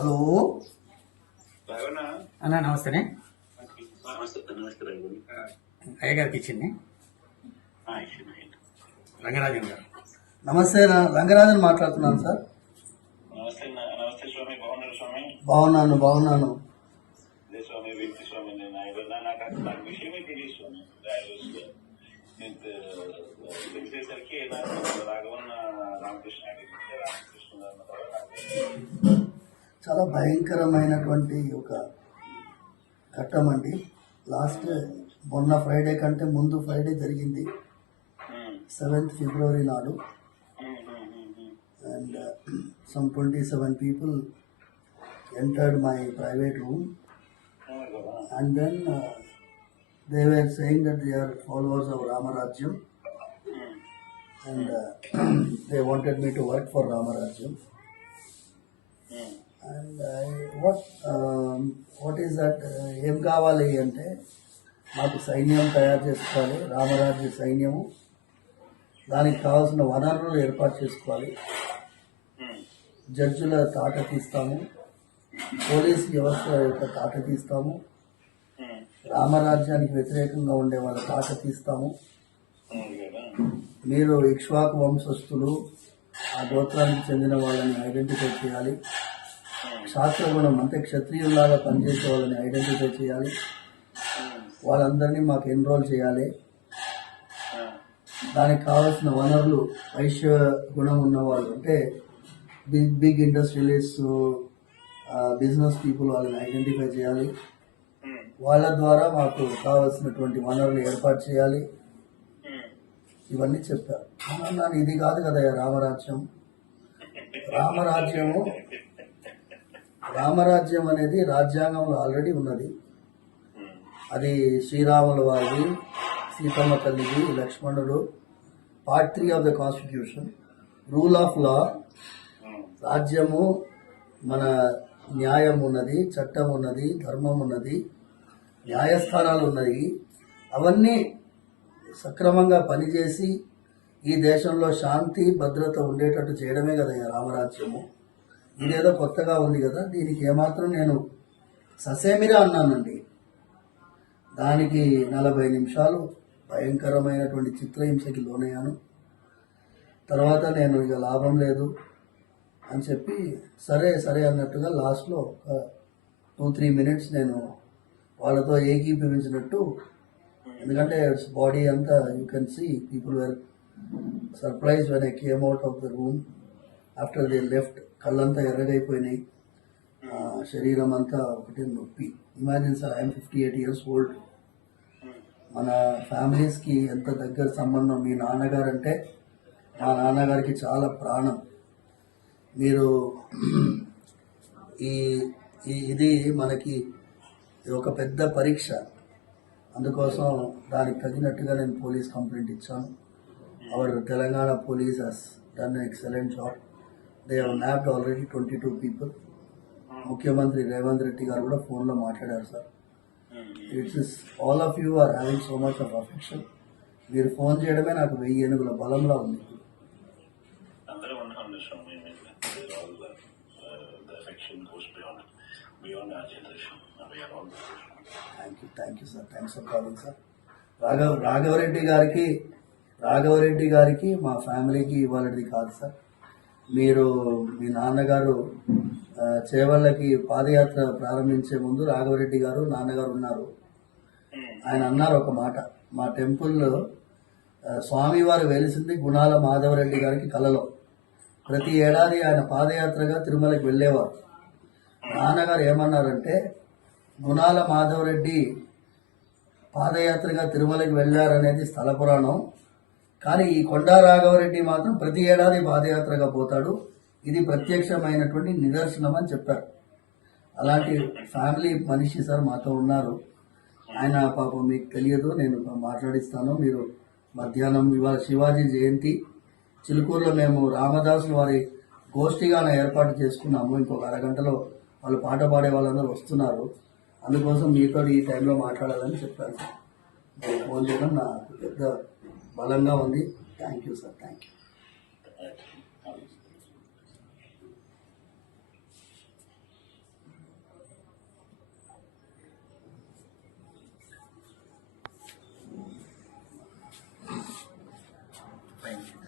Hello అన్న నమస్తేనే. నమస్తే. అయ్య గారికి ఇచ్చింది రంగరాజన్ గారు. నమస్తే, రంగరాజన్ మాట్లాడుతున్నాను సార్. నమస్తే స్వామి. బాగున్నారు స్వామి? బాగున్నాను. అదే స్వామి, వ్యక్తి స్వామి. నాకు విషయమే తెలియదు స్వామి. తెలిసేసరికి రాఘవన్న రామకృష్ణ చాలా భయంకరమైనటువంటి ఒక ఘట్టం అండి. మొన్న ఫ్రైడే కంటే ముందు ఫ్రైడే జరిగింది, 7th February నాడు. And some 27 people entered my private room, and then they were saying that they are followers of Ramarajyam, and they wanted me to work for Ramarajyam. And what is that? ఏం కావాలి అంటే మాకు సైన్యం తయారు చేసుకోవాలి, రామరాజ్య సైన్యము. దానికి కావాల్సిన వనరులు ఏర్పాటు చేసుకోవాలి. జడ్జిల తాట తీస్తాము, పోలీస్ వ్యవస్థ యొక్క తాట తీస్తాము, రామరాజ్యానికి వ్యతిరేకంగా ఉండే వాళ్ళ తాట తీస్తాము. మీరు ఇక్ష్వాకు వంశస్థులు, ఆ గోత్రానికి చెందిన వాళ్ళని ఐడెంటిఫై చేయాలి. శాస్త్రగుణం అంటే క్షత్రియుల్లాగా పనిచేసే వాళ్ళని ఐడెంటిఫై చేయాలి. వాళ్ళందరినీ మాకు ఎన్రోల్ చేయాలి. దానికి కావాల్సిన వనరులు వైశ్య గుణం ఉన్నవాళ్ళు అంటే బిగ్ ఇండస్ట్రియలిస్ట్, బిజినెస్ పీపుల్, వాళ్ళని ఐడెంటిఫై చేయాలి. వాళ్ళ ద్వారా మాకు కావాల్సినటువంటి వనరులు ఏర్పాటు చేయాలి. ఇవన్నీ చెప్పారు. అన్నాను, ఇది కాదు కదా రామరాజ్యం. రామరాజ్యం అనేది రాజ్యాంగంలో ఆల్రెడీ ఉన్నది. అది శ్రీరాముల వారిది, సీతమ్మ తల్లిది, లక్ష్మణుడు. Part 3 of the Constitution, rule of law. రాజ్యము మన న్యాయం ఉన్నది, చట్టం ఉన్నది, ధర్మం ఉన్నది, న్యాయస్థానాలు ఉన్నాయి. అవన్నీ సక్రమంగా పనిచేసి ఈ దేశంలో శాంతి భద్రత ఉండేటట్టు చేయడమే కదా రామరాజ్యము. ఇదేదో కొత్తగా ఉంది కదా, దీనికి ఏమాత్రం నేను ససేమిరా అన్నానండి. దానికి 40 నిమిషాలు భయంకరమైనటువంటి చిత్రహింసకి లోనయ్యాను. తర్వాత నేను ఇక లాభం లేదు అని చెప్పి సరే అన్నట్టుగా లాస్ట్లో ఒక 2-3 minutes నేను వాళ్ళతో ఏకీభవించినట్టు. ఎందుకంటే బాడీ అంతా you can see people were surprise when I came out of the room after they left. కళ్ళంతా ఎర్రగైపోయినాయి, శరీరం అంతా ఒకటే నొప్పి. Imagine sir, I'm 58 years old. మన ఫ్యామిలీస్కి ఎంత దగ్గర సంబంధం. మీ నాన్నగారు అంటే మా నాన్నగారికి చాలా ప్రాణం. మీరు ఇది మనకి ఒక పెద్ద పరీక్ష. అందుకోసం దానికి తగినట్టుగా నేను పోలీస్ కంప్లైంట్ ఇచ్చాను. Our Telangana police has done excellent job. They have nabbed already 22 people. ముఖ్యమంత్రి రేవంత్ రెడ్డి గారు కూడా ఫోన్లో మాట్లాడారు sir. It's all of you are having so much of affection. మీరు ఫోన్ చేయడమే నాకు 1000 ఏనుగుల బలంలా ఉంది. Thank you sir. Thanks for calling sir. Raghava Reddy గారికి మా ఫ్యామిలీకి ఇవ్వాలది కాదు సార్. మీరు మీ నాన్నగారు చేవళ్ళకి పాదయాత్ర ప్రారంభించే ముందు రాఘవరెడ్డి గారు నాన్నగారు ఉన్నారు. ఆయన అన్నారు ఒక మాట, మా టెంపుల్లో స్వామివారు వెలిసింది గుణాల మాధవరెడ్డి గారికి కలలో. ప్రతి ఏడాది ఆయన పాదయాత్రగా తిరుమలకి వెళ్ళేవారు. నాన్నగారు ఏమన్నారంటే, గుణాల మాధవరెడ్డి పాదయాత్రగా తిరుమలకి వెళ్ళారనేది స్థల పురాణం, కానీ ఈ కొండా రాఘవరెడ్డి మాత్రం ప్రతి ఏడాది పాదయాత్రగా పోతాడు, ఇది ప్రత్యక్షమైనటువంటి నిదర్శనం అని చెప్పారు. అలాంటి ఫ్యామిలీ మనిషి సార్ మాతో ఉన్నారు. ఆయన పాపం మీకు తెలియదు, నేను మాట్లాడిస్తాను. మీరు మధ్యాహ్నం ఇవాళ శివాజీ జయంతి, చిలుకూరులో మేము రామదాసు వారి గోష్ఠిగా ఏర్పాటు చేసుకున్నాము. ఇంకొక అరగంటలో వాళ్ళు పాట పాడే వాళ్ళందరూ వస్తున్నారు. అందుకోసం మీతో ఈ టైంలో మాట్లాడాలని చెప్పాను సార్. ఫోన్ చేయడం నాకు పెద్ద బలంగా ఉంది. Thank you sir. Thank you.